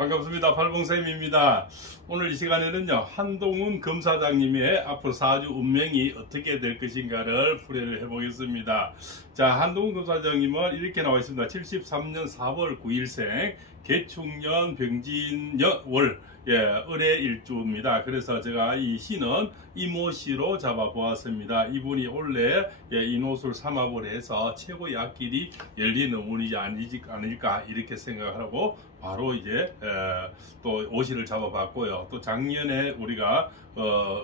반갑습니다. 팔봉쌤입니다. 오늘 이 시간에는요, 한동훈 검사장님의 앞으로 사주 운명이 어떻게 될 것인가를 풀이를 해보겠습니다. 자, 한동훈 검사장님은 이렇게 나와 있습니다. 73년 4월 9일생, 개축년 병진년 월, 을의 일주입니다. 그래서 제가 이 시는 이모시로 잡아 보았습니다. 이분이 원래 인호술 삼합을 해서 최고의 앞길이 열리는 운이지 아닐까 이렇게 생각하고 바로 이제 또 오시를 잡아봤고요. 또 작년에 우리가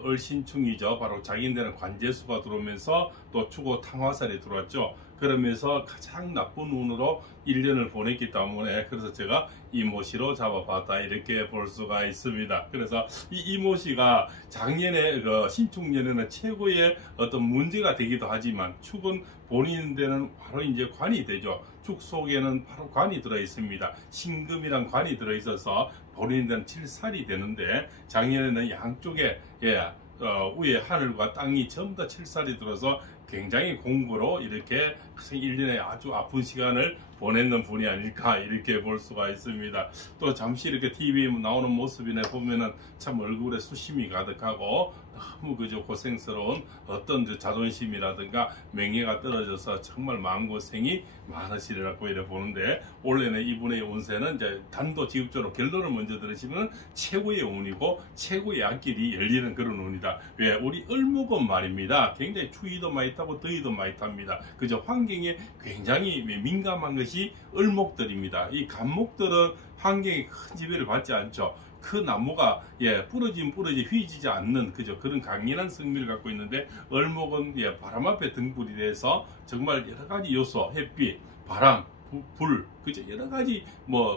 을신충이죠. 바로 작인되는 관제수가 들어오면서 또 추고 탕화살이 들어왔죠. 그러면서 가장 나쁜 운으로 1년을 보냈기 때문에 그래서 제가 이모시로 잡아봤다 이렇게 볼 수가 있습니다. 그래서 이 이모시가 작년에 신축년에는 최고의 어떤 문제가 되기도 하지만 축은 본인한테는 바로 이제 관이 되죠. 축 속에는 바로 관이 들어 있습니다. 신금이란 관이 들어 있어서 본인한테는 칠살이 되는데 작년에는 양쪽에 위에 하늘과 땅이 전부 다 칠살이 들어서 굉장히 공부로 이렇게 1년에 아주 아픈 시간을 보냈는 분이 아닐까 이렇게 볼 수가 있습니다. 또 잠시 이렇게 TV에 나오는 모습이나 보면은 참 얼굴에 수심이 가득하고 너무 그저 고생스러운 어떤 자존심이라든가 명예가 떨어져서 정말 마음고생이 많으시리라고 이래 보는데 원래는 이분의 운세는 이제 단도직입적으로 결론을 먼저 들으시면 최고의 운이고 최고의 앞길이 열리는 그런 운이다. 왜? 우리 을목은 말입니다. 굉장히 추위도 많이 타고 더위도 많이 탑니다. 그저 환경에 굉장히 민감한 것이 을목들입니다. 이 간목들은 환경에 큰 지배를 받지 않죠. 그 나무가 부러지면 휘지지 않는 그런 강인한 성미를 갖고 있는데 을목은 바람 앞에 등불이 돼서 정말 여러 가지 요소, 햇빛, 바람, 불, 그죠? 여러 가지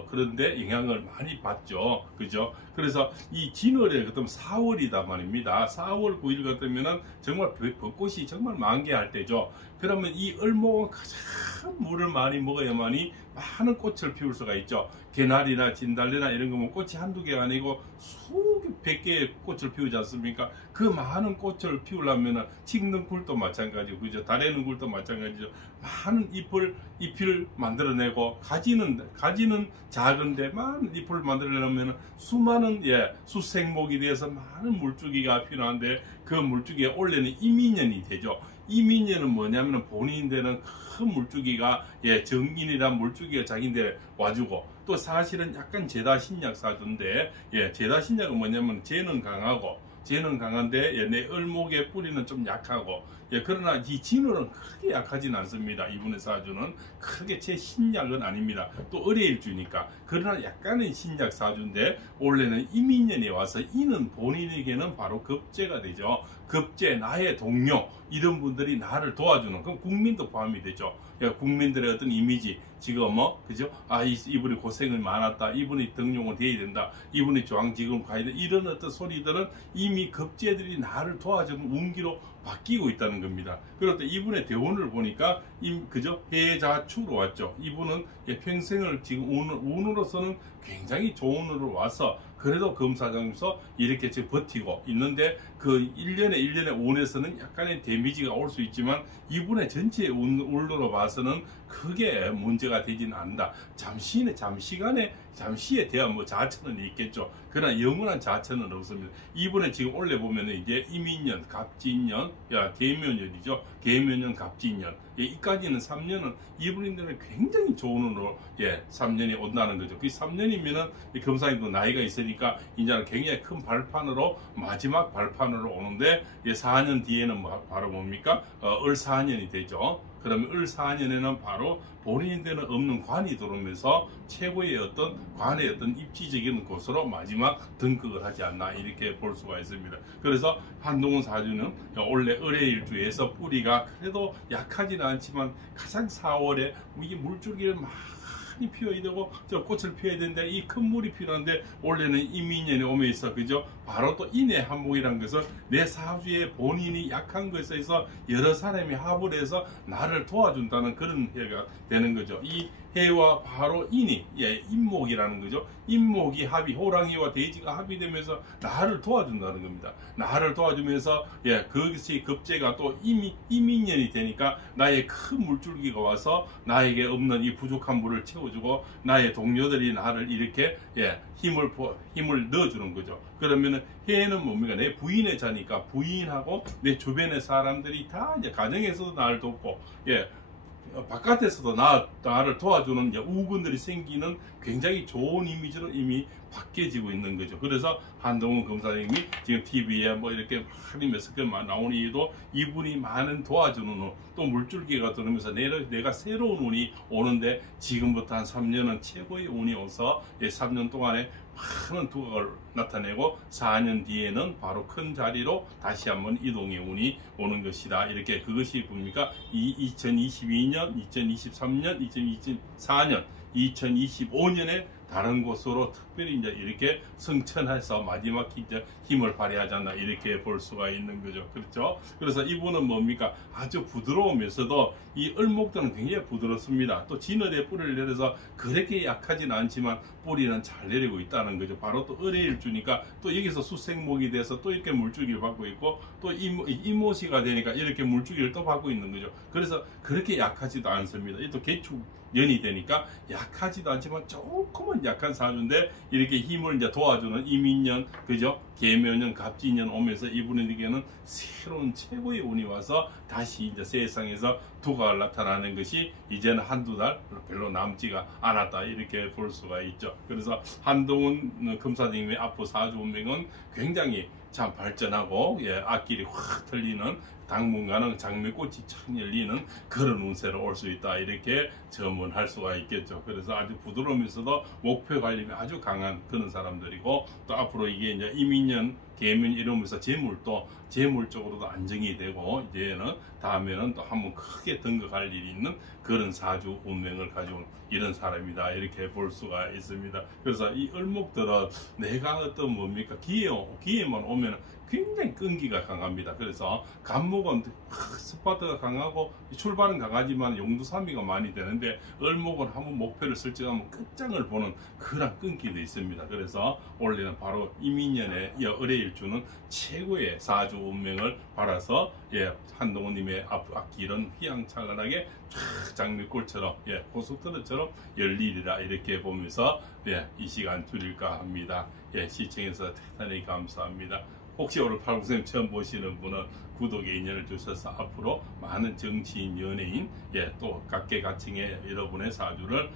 그런데 영향을 많이 받죠. 그죠? 그래서 이 진월에 그다음 4월이다 말입니다. 4월 9일 같으면은 정말 벚꽃이 정말 만개할 때죠. 그러면 이 을목은 가장 물을 많이 먹어야만이 많은 꽃을 피울 수가 있죠. 개나리나 진달래나 이런 거면 꽃이 한두 개가 아니고 수백 개의 꽃을 피우지 않습니까? 그 많은 꽃을 피우려면 찍는 굴도 마찬가지고, 그죠? 다래는 굴도 마찬가지죠. 많은 잎을 만들어내고, 가지는 작은데 많은 잎을 만들어내려면 수많은 수생목이 돼서 많은 물주기가 필요한데 그 물주기가 원래는 이민년이 되죠. 이민년은 뭐냐면 본인들은 큰 물주기가 정인이란 물주기가 자기인데 와주고, 또 사실은 약간 제다신약 사주인데 제다신약은 뭐냐면 재는 강한데 내 을목의 뿌리는 좀 약하고, 그러나 이 진월은 크게 약하진 않습니다. 이분의 사주는 크게 제 신약은 아닙니다. 또 을의 일주니까. 그러나 약간은 신약 사주인데 원래는 이민년에 와서 이는 본인에게는 바로 급제가 되죠. 급제, 나의 동료, 이런 분들이 나를 도와주는, 그럼 국민도 포함이 되죠. 국민들의 어떤 이미지, 지금 그죠? 이분이 고생을 많았다, 이분이 등용을 돼야 된다, 이분이 중앙지검 가야 된다, 이런 어떤 소리들은 이미 급제들이 나를 도와주는 운기로 바뀌고 있다는 겁니다. 그런데 이분의 대운을 보니까 그죠? 해자축으로 왔죠. 이분은 평생을 지금 운으로서는 굉장히 좋은 운으로 와서 그래도 검사장에서 이렇게 지금 버티고 있는데 그 1년의 운에서는 약간의 데미지가 올 수 있지만 이분의 전체 운으로 봐서는 크게 문제가 되지는 않는다. 잠시에 대한 자처는 있겠죠. 그러나 영원한 자처는 없습니다. 이분의 지금 원래 보면은 이제 이민년, 갑진년, 계묘년이죠. 계묘년, 갑진년. 이까지는 3년은 이분들은 굉장히 좋은 운으로 3년이 온다는 거죠. 그 3년이면은 검사님도 나이가 있으니까 이제는 굉장히 큰 발판으로 마지막 발판으로 오는데 4년 뒤에는 바로 뭡니까? 을 4년이 되죠. 그러면 을 4년에는 바로 본인들은 없는 관이 들어오면서 최고의 어떤 관의 어떤 입지적인 곳으로 마지막 등극을 하지 않나 이렇게 볼 수가 있습니다. 그래서 한동훈 사주는 원래 을의 일주에서 뿌리가 그래도 약하지는 않지만 가장 4월에 이게 물줄기를 많이 피워야 되고 저 꽃을 피워야 되는데 이 큰 물이 필요한데 원래는 이민년에 오면서 그죠? 바로 또 인의 한목이라는 것은 내 사주에 본인이 약한 것에 있어서 여러 사람이 합을 해서 나를 도와준다는 그런 해가 되는 거죠. 이 해와 바로 인이 인목이라는 거죠. 인목이 합이 호랑이와 돼지가 합의되면서 나를 도와준다는 겁니다. 나를 도와주면서 그것이 급제가 또 이민년이 되니까 나의 큰 물줄기가 와서 나에게 없는 이 부족한 물을 채워주고 나의 동료들이 나를 이렇게 힘을 넣어주는 거죠. 그러면은 해는 뭡니까? 내 부인의 자니까 부인하고 내 주변의 사람들이 다 이제 가정에서도 나를 돕고 바깥에서도 나를 도와주는 우군들이 생기는 굉장히 좋은 이미지로 이미 바뀌어지고 있는 거죠. 그래서 한동훈 검사님이 지금 TV에 뭐 이렇게 많이 몇 개 나오는 이유도 이분이 많은 도와주는 운, 또 물줄기가 들으면서 내가 새로운 운이 오는데 지금부터 한 3년은 최고의 운이 오서 3년 동안에 많은 두각을 나타내고 4년 뒤에는 바로 큰 자리로 다시 한번 이동의 운이 오는 것이다. 이렇게 그것이 뭡니까? 2022년, 2023년, 2024년, 2025년에 다른 곳으로 특별히 이제 이렇게 승천해서 마지막 힘을 발휘하지 않나 이렇게 볼 수가 있는 거죠. 그렇죠? 그래서 이분은 뭡니까? 아주 부드러우면서도 이 을목들은 굉장히 부드럽습니다. 또 진월에 뿌리를 내려서 그렇게 약하진 않지만 뿌리는 잘 내리고 있다는 거죠. 바로 또 을의 일주니까 또 여기서 수생목이 돼서 또 이렇게 물주기를 받고 있고 또 이모시가 되니까 이렇게 물주기를 또 받고 있는 거죠. 그래서 그렇게 약하지도 않습니다. 또 개축년이 되니까 약하지도 않지만 조금은 약한 사주인데 이렇게 힘을 이제 도와주는 이민년, 그죠? 계묘년, 갑진년 오면서 이분에게는 새로운 최고의 운이 와서 다시 이제 세상에서 두각을 나타나는 것이 이제는 한두 달 별로 남지가 않았다 이렇게 볼 수가 있죠. 그래서 한동훈 검사님의 앞으로 사주 운명은 굉장히 참 발전하고 앞길이 확 틀리는 당분간은 장미꽃이 착 열리는 그런 운세로 올 수 있다 이렇게 전문할 수가 있겠죠. 그래서 아주 부드러우면서도 목표 관리가 아주 강한 그런 사람들이고 또 앞으로 이게 이제 이민년 계면 이러면서 재물 쪽으로도 안정이 되고 이제는 다음에는 또 한번 크게 등극할 일이 있는 그런 사주 운명을 가져온 이런 사람이다 이렇게 볼 수가 있습니다. 그래서 이 을목들은 내가 어떤 뭡니까 기회만 오면 굉장히 끈기가 강합니다. 그래서 간목은 스파트가 강하고 출발은 강하지만 용두사미가 많이 되는데 을목은 한번 목표를 설정하면 끝장을 보는 그런 끈기도 있습니다. 그래서 올해는 바로 이민년에 을의 일주는 최고의 사주 운명을 받아서 한동훈님의 앞길은 휘황찬란하게 장미꽃처럼 고속도로처럼 열리리라 이렇게 보면서 이 시간 줄일까 합니다. 시청해서 대단히 감사합니다. 혹시 오늘 팔구쌤 처음 보시는 분은 구독에 인연을 주셔서 앞으로 많은 정치인, 연예인, 또 각계각층의 여러분의 사주를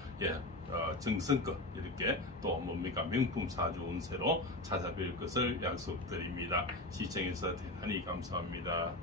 정성껏 이렇게 또 뭡니까 명품 사주 운세로 찾아뵐 것을 약속드립니다. 시청해서 대단히 감사합니다.